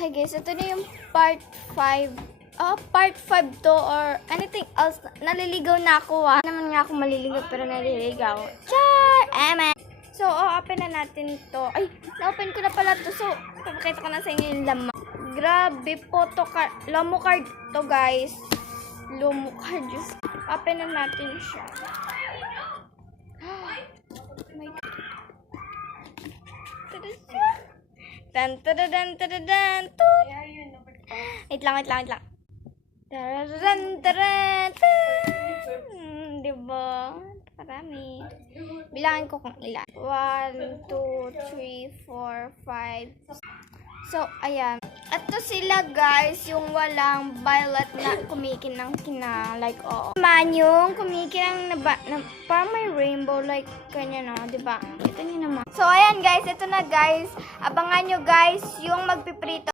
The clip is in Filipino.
Hi guys, ito na yung part 5. Part 5 to or anything else. Naliligaw na ako naman nga ako maliligaw pero naliligaw. Char! Amen! So, open na natin to. Ay, na-open ko na pala to. So, papakita ko na sa inyo yung laman. Grabe, photo card. Lomo card to guys. Lomo card. Just open na natin siya. Oh my God. Tan tan tan tan tan. Wait lang. Taran taran. Diba? Parami. Bilangin ko kung ilan. 1, 2, 3, 4, 5. So, ayan. Ito sila guys, yung walang violet na kumikinang like, oo. Naman yung kumikinang na parang may rainbow, like, kanya no, diba? Ito nyo naman. So, ayan guys, ito na guys. Abangan nyo guys yung magpiprito.